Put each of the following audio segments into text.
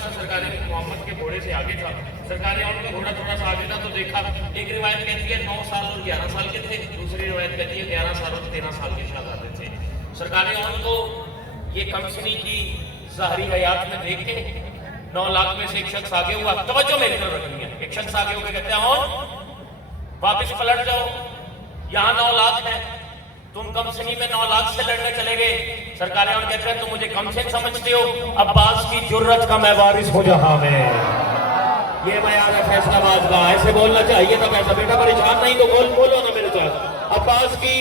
से सरकार मोहम्मद के घोड़े से आगे था, सरकार का घोड़ा थोड़ा सा आगे था तो देखा, एक रिवायत कहती है 9 साल और 11 साल के थे, दूसरी रिवायत कहती है 11 साल और 13 साल के शहजादे थे। सरकार को ये कमसनी की ज़ाहरी हयात में देख के 9 लाख में से एक शख्स आगे हुआ, तवज्जो मेरी तरफ रखनी है, एक शख्स आगे होकर कहते हैं वापिस पलट जाओ, यहाँ 9 लाख है, तुम कमसनी में 9 लाख से लड़ने चले गए। सरकार कहते हैं तुम मुझे कमसिन समझते हो, अब्बास की जुर्रत का मैं वारिस हो जहां में। ये बयान है फैसलाबाद का, ऐसे बोलना चाहिए था पैसा बेटा, परेशान नहीं तो बोलो ना मेरे साथ। अब्बास की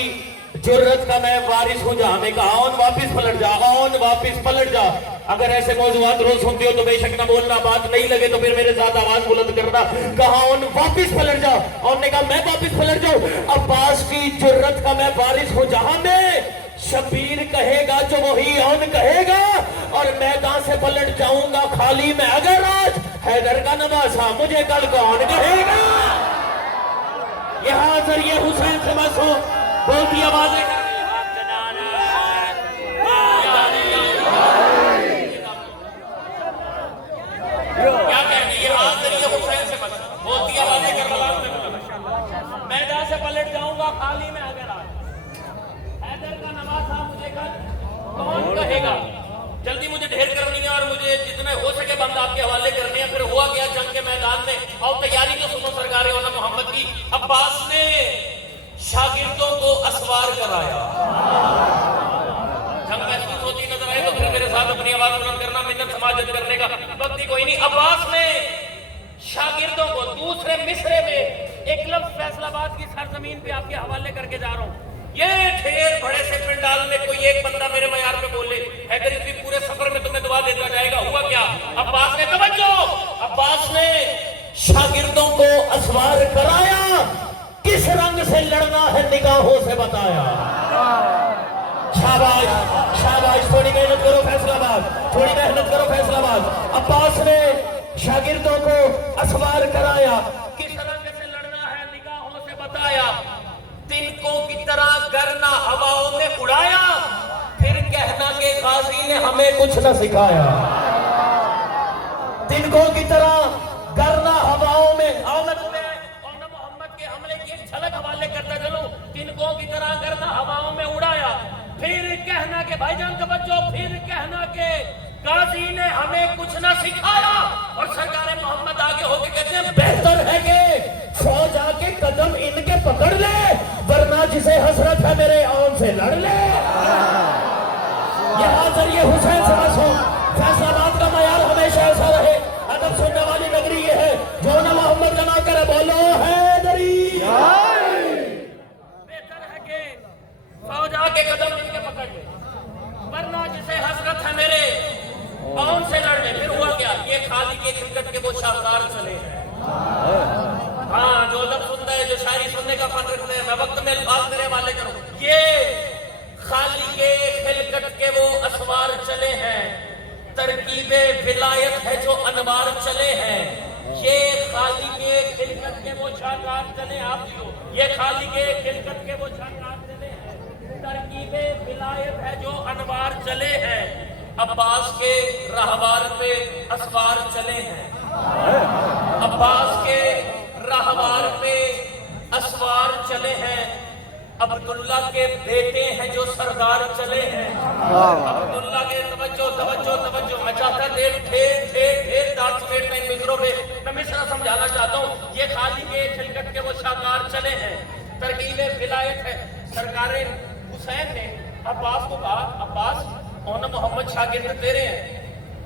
जुर्रत का मैं वारिस हूं जहां में, कहा ऑन वापिस पलट जा, ऑन वापिस पलट जा। अगर ऐसे मौजूदात रोज सुनते हो तो बेशक ना बोलना, बात नहीं लगे तो फिर मेरे साथ आवाज बुलंद करना। कहा ऑन वापिस पलट जा, ऑन ने कहा मैं वापिस पलट जाऊं, अब्बास की जुर्रत का मैं वारिस हूं जहां में। शबीर कहेगा जो वही ऑन कहेगा, और मैदान से पलट जाऊंगा खाली में अगर आज हैदर का नवासा मुझे कल कौन कहेगा। यहां जरिए हुसैन से बस हो बोलती आवाजें क्या कहते हैं, यहां जरिए हुसैन से बस बोलती आवाजें करबला में मैदान से पलट जाऊंगा खाली में अगर आज हैदर का नवासा मुझे कल कौन कहेगा। जल्दी मुझे ढेर करनी है और मुझे जितने हो सके बंद आपके हवाले करने हैं। फिर हुआ गया जंग के मैदान में, और तैयारी तो सुनो सरकार औला मोहम्मद की। अब्बास ने शागिर्दों को असवार कराया। जंग महसूस होती नजर आए तो फिर मेरे साथ अपनी आवाज बुलंद करना, मिन्नत समाजत करने का वक्त ही कोई नहीं। अब्बास ने शागिर्दों को दूसरे मिसरे में एक लफ्ज फैसलाबाद की सरजमीन पे आपके हवाले करके जा रहा हूं। ये ढेर बड़े से पिंडाल में कोई एक बंदा मेरे मयार पे बोले हैदर इसी पूरे सफर में तुम्हें दुआ देता जाएगा। हुआ क्या, अब्बास ने तवज्जो, अब्बास ने शागिर्दों को असवार कराया, किस रंग से लड़ना है निगाहों से बताया। शाबाश शाबाश, थोड़ी मेहनत करो फैसलाबाद, थोड़ी मेहनत करो फैसलाबाद। अब्बास ने शागिर्दों को असवार कराया, किस रंग से लड़ना है निगाहों से बताया। तिनकों की तरह गरना हवाओं में उड़ाया, फिर कहना के गाजी ने हमें कुछ न सिखाया। तिनकों की तरह गरना हवाओं में, आओ मैं तुम्हें मोहम्मद के हमले की एक झलक हवाले करता चलूं। तिनकों की तरह गरना हवाओं में उड़ाया, फिर कहना के भाईजान तवज्जो, फिर कहना के गाजी ने हमें कुछ न सिखाया। और सरकार मोहम्मद आगे होके कहते हैं बेहतर है कि फौज आके कदम इनके पकड़ ले, वरना जिसे हसरत है मेरे आन से लड़ ले। यहां जरिए हुसैन से बस हो, फैसलाबाद का मयार हमेशा ऐसा रहे। अदब सुनने वाली नगरी ये है जो न मोहम्मद का ना करे, बोलो हैदरी। बेहतर है कि फौज आके कदम इनके पकड़ ले, वरना जिसे हसरत है मेरे आन से लड़ ले। फिर हुआ क्या, ये खाली के खिलकत के वो शाहकार चले हैं। हाँ, जो लब सुनता है, जो शायरी सुनने का फन रखते हैं, मैं वक्त में अल्फाज तेरे वाले करूं। ये खाली के खिलकत के वो असवार चले हैं, तरकीबे विलायत है जो अनवार चले हैं। ये खाली के खिलकत के वो शाहकार चले, आप जो ये खाली के खिलकत के वो शाहकार चले हैं, तरकीबे विलायत है जो अनवार चले हैं। अब्बास के रहवार पे असवार चले हैं, अब्बास के रहवार पे असवार चले हैं। अब्दुल्ला के बेटे हैं जो सरदार चले हैं, अब्दुल्ला के तवज्जो तवज्जो तवज्जो। मैं चाहता ढेर ढेर ढेर ढेर दांत समेटना इन मिसरों पे, मैं मिसरा समझाना चाहता हूँ। ये खाली के खिलकत के वो शाहकार चले हैं, तरकीबे विलायत है। सरकार हुसैन ने अब्बास को कहा, अब्बास और मोहम्मद शागिर्द तेरे हैं,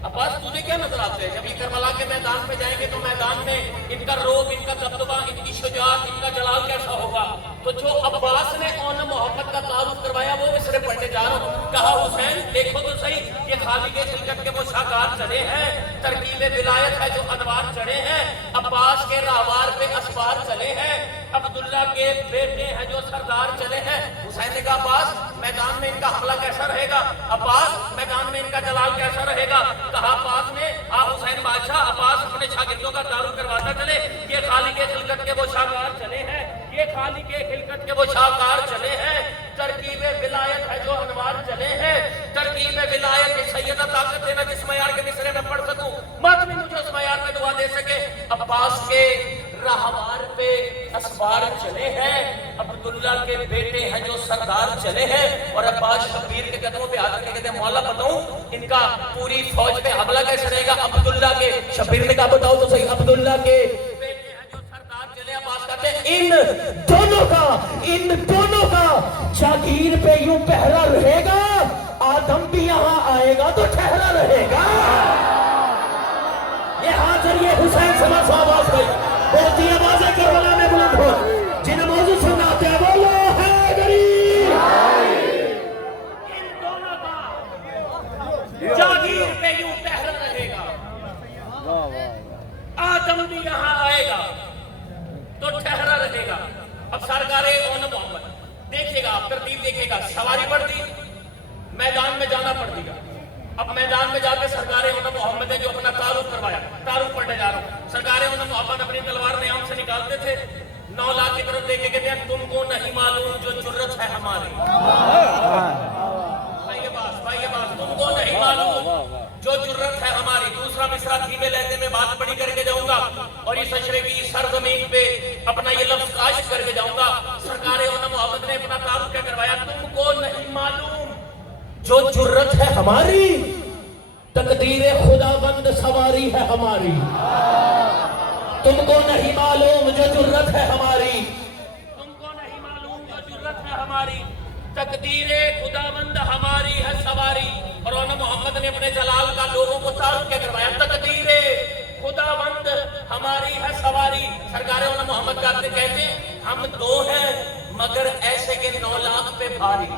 अब्बास तुझे क्या नजर आते हैं? जब ये करबला के मैदान में जाएंगे तो मैदान में इनका रोब, इनका दबदबा, इनकी शुजाअत, इनका जलाल कैसा होगा। तो जो अब्बास ने ओन मोहम्मद का तारुफ करवाया वो मिसरे पढ़ने जा रहा हूँ। कहा हुसैन देखो तो सही, ये खाली के खिलकत के वो शाहकार चढ़े हैं, तरकीबे विलायत है जो अनवार चढ़े हैं। अब्बास के राहवार पे असवार चले हैं, अब्दुल्ला के बेटे हैं जो सरदार चले हैं। हुसैन ने कहा अब्बास मैदान में इनका हमला कैसा रहेगा, अब्बास मैदान में इनका जलाल कैसा रहेगा। कहा अब्बास ने, आप हुसैन बादशाह, अब्बास अपने शागिर्दों का तारुफ करवाता चले। ये खाली के खिलकत के वो शाहकार चले हैं, ये खाली के खिलकत के वो शाहकार चले हैं, तरकीबे विलायत है जो अनवार चले हैं। तरकीबे विलायत सैयदा ताकत देना जिस मयार के मिसरे में पढ़ सकूं, मत عباس کے راہوار پہ اسوار چلے ہیں، عبداللہ کے بیٹے ہیں جو سردار چلے ہیں، اور عباس شبیر کے قدموں پہ آتے کہتے ہیں مولا بتاؤں ان کا پوری فوج پہ حملہ کیسے رہے گا؟ عبداللہ کے، شبیر نے کہا بتاؤ تو صحیح، عبداللہ کے بیٹے ہیں جو سردار چلے، عباس کہتے ہیں ان دونوں کا جاگیر پہ یوں پہرا رہے گا، آدم بھی یہاں آئے گا تو ٹھہرا رہے گا۔ یہ حاضر یہ حسین صاحب آواز گئی بولتی آوازیں کربلا میں بلند ہو، جنہیں موضوع سناتے ہیں بولو حیدری۔ ان دونوں کا جاگیر پہ یوں پہرا رہے گا، آدم بھی یہاں آئے گا تو ٹھہرا رہے گا۔ اب سرکار اون محمد دیکھے گا، ترتیب دیکھے گا، سواری پڑ دی، میدان میں جانا پڑ دیا۔ اب میدان میں جا کے سرکار اون محمد نے جو اپنا تعارف کروایا، تعارف پڑھنے جا رہا ہوں۔ سرکار اون محمد اپنی تلوار نیام سے نکالتے تھے، 9 لاکھ کی طرف دیکھے کہتے ہیں تم کو نہیں معلوم جو جرت ہے ہماری، بھائی باس تم کو نہیں معلوم جو جرت ہے ہماری۔ دوسرا مصرع دھیمے لہجے میں بات بڑی کر کے جاؤں گا اور اس اشرے کی سرزمین پہ اپنا یہ لفظ کاشف کر کے جاؤں گا۔ سرکار اون محمد نے اپنا تعارف کیا کروایا؟ تم کو نہیں معلوم جو جرت ہے ہماری، تقدیر خداوند سواری ہے ہماری۔ تم کو نہیں معلوم جو جرت ہے ہماری، تم کو نہیں معلوم جو جرت ہے ہماری، تقدیر خداوند ہماری ہے سواری۔ اور اون محمد نے اپنے جلال کا لوگوں کو تعارف کیا کروایا؟ تقدیر خداوند ہماری ہے سواری۔ سرکار اون محمد کہتے ہیں ہم دو ہیں مگر ایسے کے 9 لاکھ پہ بھاری،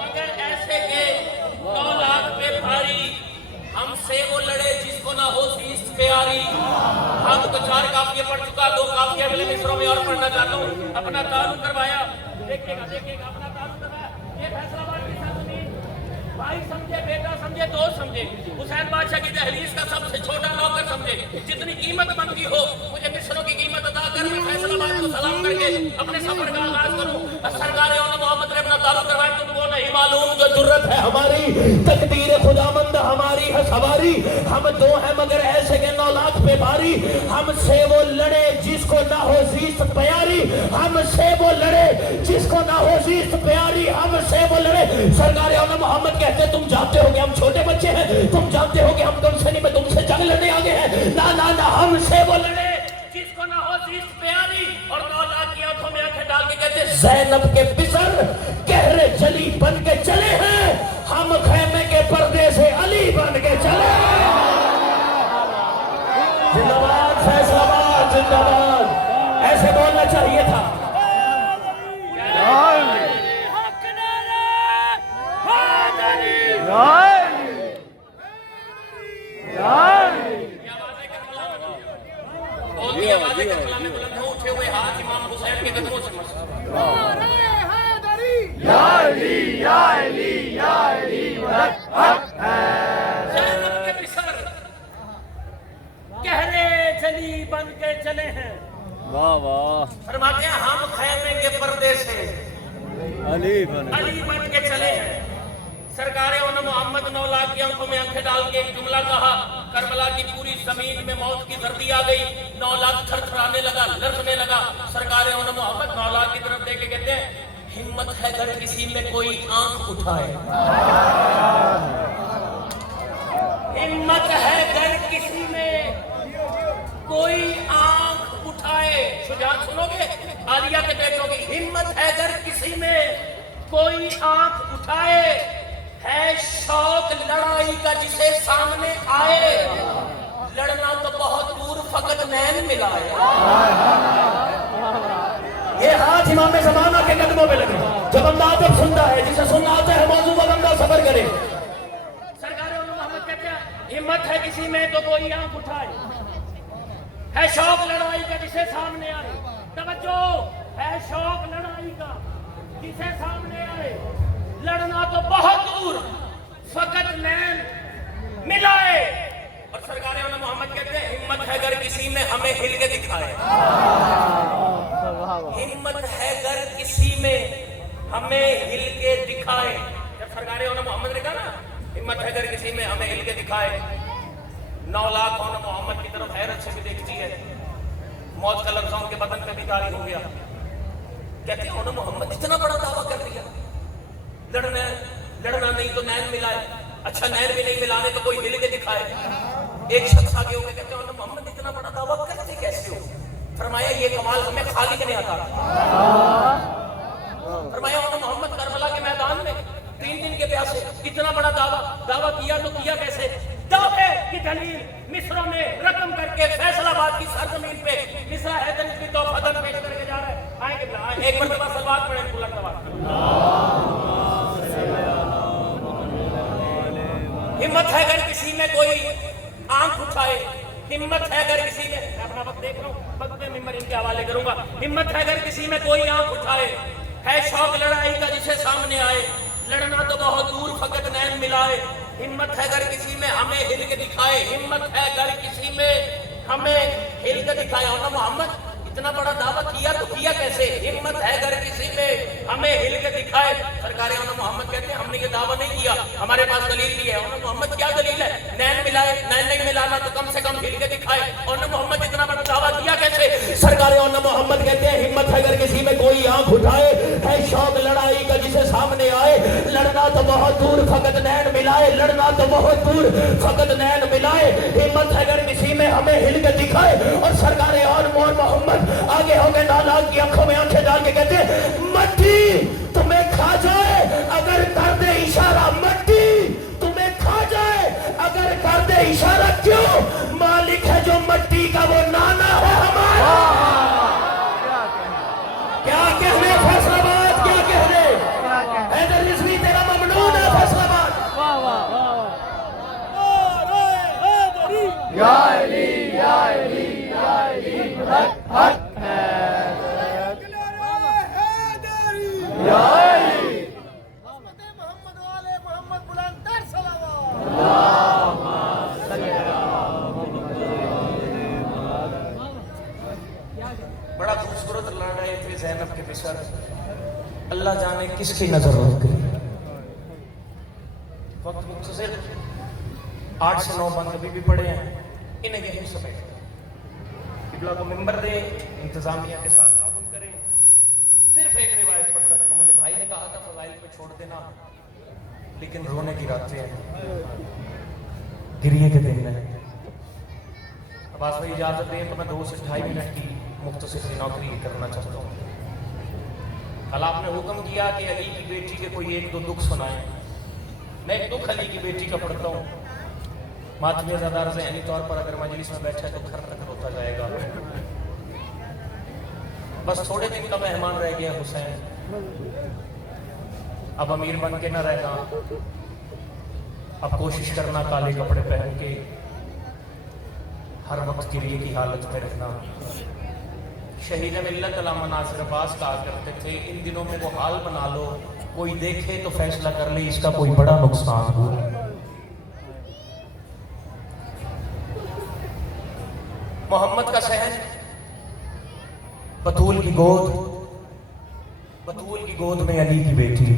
مگر ایسے کے 9 لاکھ پہ بھاری، ہم سے وہ لڑے جس کو نہ ہو زیست پیاری۔ ہم تو 4 قافیے پڑھ چکا، 2 قافیے اگلے مصروں میں اور پڑھنا چاہتا ہوں۔ اپنا تعارف کروایا، دیکھیے گا اپنا تعارف کروایا۔ یہ فیصلہ آباد کی سرزمین، بھائی سمجھے، بیٹا سمجھے، دوست سمجھے، حسین بادشاہ کی دہلیز کا سب سے چھوٹا نوکر سمجھے، جتنی قیمت بنتی ہو مجھے مصروں کی قیمت ادا کر میں فیصل آباد کو سلام کر کے اپنے سفر کا آغاز کروں۔ سرکار اون محمد نے اپنا تعارف کروایا، تم کو نہیں معلوم جو جرت ہے ہماری، تقدیر خداوند ہماری ہے سواری۔ ہم دو ہیں مگر ایسے کے 9 لاکھ پہ بھاری، ہم سے وہ لڑے جس کو نہ ہو زیست پیاری، ہم سے وہ لڑے جس کو نہ ہو زیست پیاری، ہم سے وہ لڑے۔ سرکار اون محمد کہتے ہیں تم جانتے ہو کہ ہم چھوٹے بچے ہیں، تم جانتے ہو کہ ہم تم سے نہیں، میں تم سے جنگ لڑنے آگے ہیں، نہ ہم سے وہ لڑے جس کو نہ ہو زیست پیاری۔ اور 9 لاکھ کی آنکھوں میں آنکھیں ڈال کے کہتے ہیں زینب کے پسر کہرے جلی بن کے چلے ہیں، ہم خیمے کے پردے سے علی بن کے چلے ہیں۔ زندہ باد فیصل آباد، زندہ باد۔ ایسے بولنا چاہیے تھا۔ آوازیں کربلا میں بلند ہوں، اٹھے ہوئے ہاتھ امام حسین کے قدموں سے مسجد۔ زینب کے پسر کہرے جلی بن کے چلے ہیں، فرماتے ہیں ہم خیمے کے پردے سے علی بن کے چلے ہیں۔ سرکار اون محمد 9 لاکھ کی آنکھوں میں آنکھیں ڈال کے ایک جملہ کہا، کربلا کی پوری زمین میں موت کی زردی آ گئی، 9 لاکھ تھر تھرانے لگا، لرزنے لگا۔ سرکار اون محمد 9 لاکھ کی طرف دیکھ کے کہتے ہیں ہمت ہے اگر کسی میں کوئی آنکھ اٹھائے، ہمت ہے اگر کسی میں کوئی آنکھ اٹھائے۔ شجاعت سنو گے عالیہ کے بیٹوں کی، ہمت ہے اگر کسی میں کوئی آنکھ اٹھائے، ہے شوق لڑائی کا جسے سامنے آئے، لڑنا تو بہت دور فقط نین ملائے۔ یہ ہاتھ امام زمانہ کے قدموں پہ لگے، جب بندہ ادب سنتا ہے، جسے سننا آتا ہے موضوع کا بندہ صبر کرے۔ سرکار اون محمد کہتے ہیں ہمت ہے کسی میں تو کوئی آنکھ اٹھائے، ہے شوق لڑائی کا جسے سامنے آئے، توجہ ہے شوق لڑائی کا جسے سامنے آئے، لڑنا تو بہت دور فقط نین ملائے۔ اور سرکار اون محمد کہتے ہیں ہمت ہے اگر کسی میں ہمیں ہل کے دکھائے، ہمت ہے اگر کسی میں ہمیں ہل کے دکھائے۔ جب سرکار اون محمد نے کہا نا ہمت ہے اگر کسی میں ہمیں ہل کے دکھائے، 9 लाख और मोहम्मद की तरफ हैरत से भी देखती है। मौत का लफ्ज़ उनके बदन पे भी तारी हो गया। कहते हैं मोहम्मद इतना बड़ा दावा कर दिया, लड़ना नहीं तो नैन मिलाए। अच्छा नैन भी नहीं मिलाने तो कोई हिल के दिखाए। एक शख्स आगे होकर कहते हैं मोहम्मद इतना बड़ा दावा करते कैसे हो? फरमाया ये कमाल हमें खालिक ने अता किया। फरमाया मोहम्मद करबला के मैदान में 3 दिन के प्यासे इतना बड़ा दावा किया तो किया कैसे? दावे की दलील मिस्रों में रकम करके फैसलाबाद की सरजमीन पे मिस्र हैदर की तो फदन पेश करके जा रहा है। आएंगे एक मरतबा सलवात पढ़ें बुलंद आवाज। हिम्मत है अगर किसी में कोई आंख उठाए, हिम्मत है अगर किसी में, मैं अपना वक्त देख रहा हूँ, वक्त में मिंबर इनके हवाले करूंगा। हिम्मत है अगर किसी में कोई आंख उठाए, है शौक लड़ाई का जिसे सामने आए, लड़ना तो बहुत दूर फकत नैन मिलाए। हिम्मत है अगर किसी में हमें हिल के दिखाए, हिम्मत है अगर किसी में हमें हिल के दिखाए। और मोहम्मद इतना बड़ा दावा किया तो किया कैसे? हिम्मत है अगर किसी में हमें हिल के दिखाए। सरकार मोहम्मद कहते हैं हमने ये दावा नहीं किया, हमारे पास दलील भी है। और मोहम्मद क्या दलील है? नैन मिलाए, नैन नहीं मिलाना तो कम से कम हिल के दिखाए। और मोहम्मद इतना बड़ा दावा किया कैसे? सरकार मोहम्मद कहते हैं हिम्मत है अगर किसी में कोई आंख उठाए, है शौक लड़ाई का जिसे सामने आए, लड़ना तो बहुत दूर फकत नैन मिलाए, लड़ना तो बहुत दूर फकत नैन मिलाए। हिम्मत है अगर किसी में हमें हिल के दिखाए। और सरकार और मोहम्मद आगे हो गए, नालाग की आंखों में आंखें डाल के कहते मट्टी तुम्हें खा जाए अगर कर दे इशारा, मट्टी तुम्हें खा जाए अगर कर दे इशारा। क्यों? मालिक है जो मट्टी का वो नाना है हमारा। क्या कहने फैसलाबाद, क्या कहने? हैदर रिजवी तेरा ममनून है फैसलाबाद। या अली या अली या अली हक हक बड़ा खूबसूरत लड़ रहे थे ज़ैनब के पिसर, अल्लाह जाने किसकी नजर लग गई। वक्त मुख्तसर 8 से 9 बंद अभी भी पड़े हैं, इन्हें यही समेट किबला को मिंबर दे, इंतजामिया के साथ ताउन करें। सिर्फ एक रिवायत पढ़ता चलो, मुझे भाई ने कहा था फजाइल पे छोड़ देना, लेकिन रोने की रातें हैं, गिरिए के दिन है। अब्बास भाई इजाजत दें तो मैं 2 से 2.5 मिनट की मुख्तसर सी नौकरी करना चाहता हूँ। कल आपने हुक्म किया कि अली की बेटी के कोई 1-2 दुख सुनाए। मैं एक दुख अली की बेटी का पढ़ता हूँ। मातमी ज़ादार ज़हनी तौर पर अगर मजलिस में बैठा है तो घर तक रोता जाएगा। बस थोड़े दिन का मेहमान रह गया हुसैन, अब अमीर बन के न रहना, अब कोशिश करना काले कपड़े पहन के हर वक्त गिरिए की हालत में रहना। शहीद मिल्लत अल्लामा नासिर अब्बास कहा करते थे इन दिनों में वो हाल बना लो, कोई देखे तो फैसला कर ले इसका कोई बड़ा नुकसान हो। मोहम्मद का शहर, बतूल की गोद में अली की बेटी।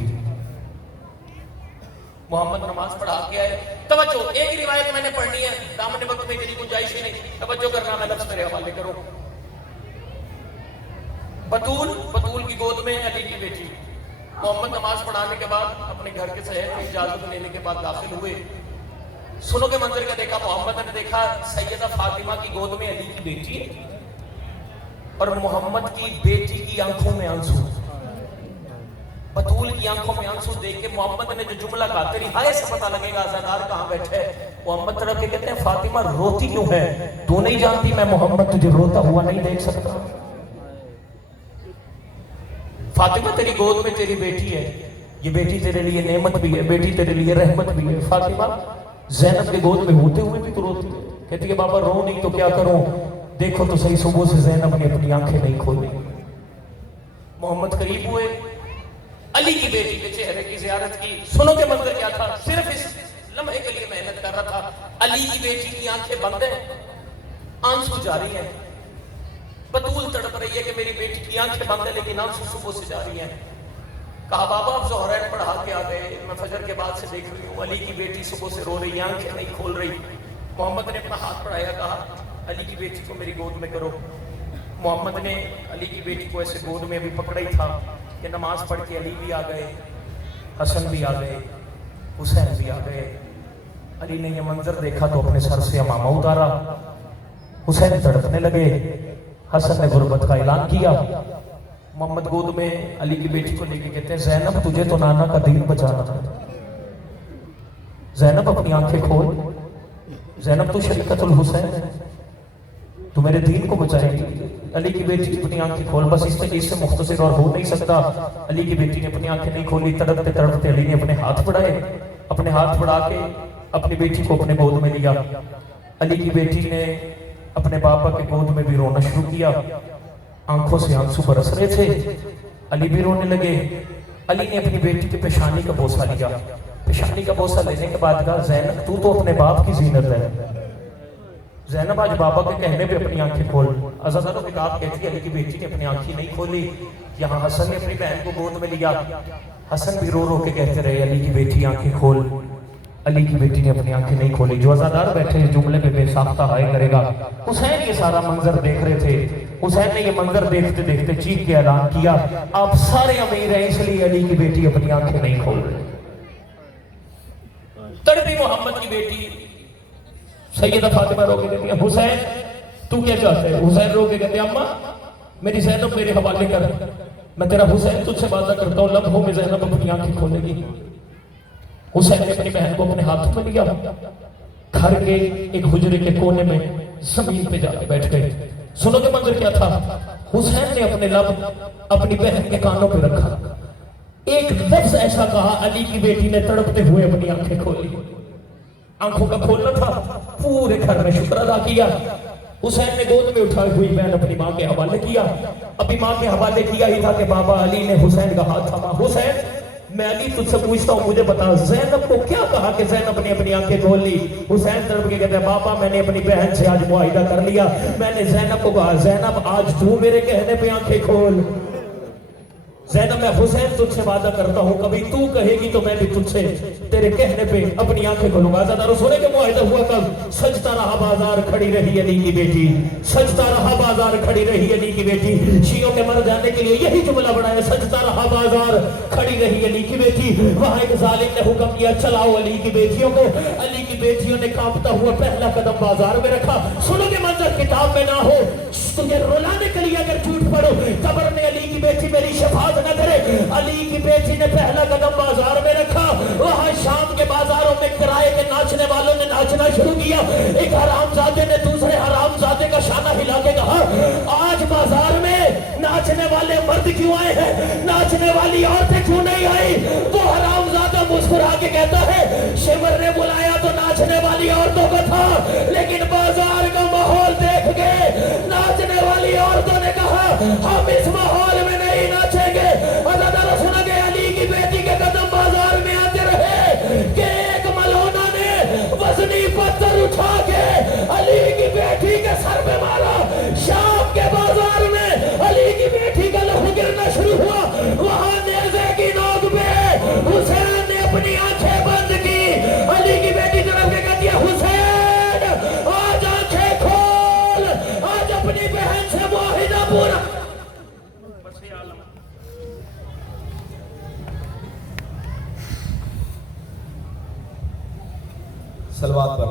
मोहम्मद नमाज पढ़ा के आए। तवज्जो, एक ही रिवायत मैंने पढ़नी है, दामन वक्त में इतनी गुंजाइश ही नहीं, तवज्जो करना, मैं लफ्ज़ मेरे हवाले करूं। बतूल की गोद में अली की बेटी। मोहम्मद नमाज पढ़ाने के बाद अपने घर के शहर में इजाजत लेने के बाद दाखिल हुए। सुनो के मंजर का देखा, मोहम्मद ने देखा सैयदा फातिमा की गोद में अली की बेटी और मोहम्मद की बेटी की आंखों में आंसू, बतूल की आंखों में आंसू देख के मोहम्मद ने जो जुमला कहा, तेरी हाय से पता लगेगा आज़ादार कहाँ बैठे है। मोहम्मद तरफ के कहते हैं फातिमा रोती क्यों है? तू नहीं जानती मैं मोहम्मद तुझे रोता हुआ नहीं देख सकता। फातिमा तेरी गोद में तेरी बेटी है, ये बेटी तेरे लिए नेमत भी है, बेटी तेरे लिए रहमत भी है। फातिमा ज़ैनब के गोद में होते हुए भी तो रोती है। कहती है बाबा रो नहीं तो क्या करूं, देखो तो सही सुबह से ज़ैनब ने अपनी आंखें नहीं खोली। मोहम्मद करीब हुए, अली की बेटी के चेहरे की ज़ियारत की। सुनो के मंजर क्या था, सिर्फ इस लम्हे के लिए मेहनत कर रहा था। अली की बेटी की आंखें बंद है, आंसू जारी है। बतूल तड़प रही है कि मेरी बेटी की आंखें बंद है लेकिन आंसू सुबह से जारी है। कहा बाबा आप ज़ोहरैन पढ़ा के आ गए, मैं फजर के बाद से देख रही हूँ अली की बेटी सुबह से रो रही है, आंखें नहीं खोल रही। मोहम्मद ने अपना हाथ बढ़ाया, कहा अली की बेटी को मेरी गोद में करो। मोहम्मद ने अली की बेटी को ऐसे गोद में भी पकड़ा ही था कि नमाज पढ़ के अली भी आ गए, हसन भी आ गए, हुसैन भी आ गए। अली ने यह मंजर देखा तो अपने सर से अमामा उतारा, हुसैन तड़पने लगे, हसन ने गुर्बत का ऐलान किया। मोहम्मद गोद में अली की बेटी को लेके कहते हैं, ज़ैनब तुझे तो नाना का दीन बचाना था, ज़ैनब अपनी आंखें खोल, ज़ैनब तू शरीकतुल हुसैन है, तू मेरे दीन को बचाएगी। अली की बेटी अपनी आंखें खोल, बस इस तरीके से मुख्तसर और हो नहीं सकता। अली की बेटी ने अपनी आंखें नहीं खोली, तड़पते तड़पते अली ने अपने हाथ बढ़ाए, अपने हाथ बढ़ा के अपनी बेटी को अपने गोद में लिया। अली की बेटी ने अपने पापा के गोद में भी रोना शुरू किया, आंखों से आंसू बरस रहे थे, अली भी रोने लगे। अली ने अपनी बेटी के पेशानी का बोसा लिया, पेशानी का बोसा लेने के बाद कहा, ज़ैनब तू तो अपने बाप की जीनत है, ज़ैनब आज बाबा के कहने पे अपनी आंखें खोल। अज़ादारों की किताब कहती है अली की बेटी ने अपनी आंखें नहीं खोली। यहाँ हसन ने अपनी बहन को गोद में लिया, हसन भी रो रो के कहते रहे अली की बेटी आंखें खोल, अली की बेटी ने अपनी आंखें नहीं खोली। जो अज़ादार बैठे इस जुमले पे बेसाख्ता हाय करेगा। हुसैन ये सारा मंजर देख रहे थे, हुसैन ने ये मंजर देखते देखते चीख के ऐलान किया, आप सारे अमीर हैं इसलिए अली की बेटी अपनी आंखें नहीं खोल रही। तड़पी मोहम्मद की बेटी सैयदा फातिमा रो के कहती है, हुसैन तू क्या चाहते है? हुसैन रो के कहते हैं, अम्मा मेरी ज़ैनब मेरे हवाले कर, मैं तेरा हुसैन तुझसे वादा करता हूँ लम्हों में ज़ैनब अपनी आंखें खोलेगी। हुसैन ने अपनी बहन को अपने हाथों में लिया, घर के एक हुजरे के कोने में जमीन पे जाके बैठ गए। सुनोगे मंजर क्या था? हुसैन ने अपने लब अपनी बहन के कानों पे रखा, एक लफ्ज ऐसा कहा, अली की बेटी ने तड़पते हुए अपनी आंखें खोली। आंखों का खोलना था, पूरे घर में शुक्र अदा किया। हुसैन ने गोद में उठाई हुई बहन अपनी माँ के हवाले किया। अभी माँ के हवाले किया ही था कि बाबा अली ने हुसैन का हाथ थामा। हुसैन मैं अली तुझसे पूछता हूँ, मुझे बता ज़ैनब को क्या कहा कि ज़ैनब ने अपनी आंखें खोल ली? हुसैन तड़प के कहते हैं, बाबा मैंने अपनी बहन से आज मुआहिदा कर लिया, मैंने ज़ैनब को कहा ज़ैनब आज तू मेरे कहने पे आंखें खोल। ज़ैनब मैं हुसैन तुझसे वादा करता हूँ कभी तू कहेगी तो मैं भी तुझसे तेरे कहने पे अपनी आंखें खोलूंगा। ज़्यादा सुने के मुआहिदा हुआ कब? सजता रहा बाजार खड़ी रही अली की बेटी, सजता रहा बाजार खड़ी रही अली की बेटी। शियों के मर जाने के लिए यही जुमला बनाया, सजता रहा बाजार खड़ी रही अली की बेटी। वहां एक जालिम ने हुक्म किया चलाओ अली की बेटियों को। अली की बेटियों ने कांपता हुआ पहला कदम बाजार में रखा। सुनोगे मंजर किताब में ना हो, तुझे रुलाने के लिए अगर झूठ पड़ो, कब्र में अली की बेटी मेरी शफाअत न करे। अली की बेटी ने पहला कदम बाजार में रखा। वहां शाम के बाजारों में किराए के नाचने वालों ने नाचना शुरू किया। एक हरामजादे ने दूसरे हरामजादे का शाना हिला के कहा, आज बाजार में नाचने वाले मर्द क्यों आए हैं, नाचने वाली औरतें क्यों नहीं आई? वो हरामजादा मुस्कुरा के कहता है, शिमर ने बुलाया तो नाचने वाली औरतों को था, लेकिन बाजार का माहौल देख के नाचने वाली औरतों ने कहा हम इस माहौल में नहीं नाचेंगे। सुना गया अली की बेटी के कदम बाजार में आते रहे कि एक मलौना ने वजनी पत्थर उठा के अली की बेटी के सर पे मारा। शाम के बाजार में अली की बेटी का लहू गिरना शुरू हुआ। वहां नेज़े की नोक पे हुसैन ने अपनी आंखें बंद की। अली की बेटी तरफ के कहती है, हुसैन आज आंखें खोल, आज अपनी बहन से मुआहिदा पूरा। सलवात पर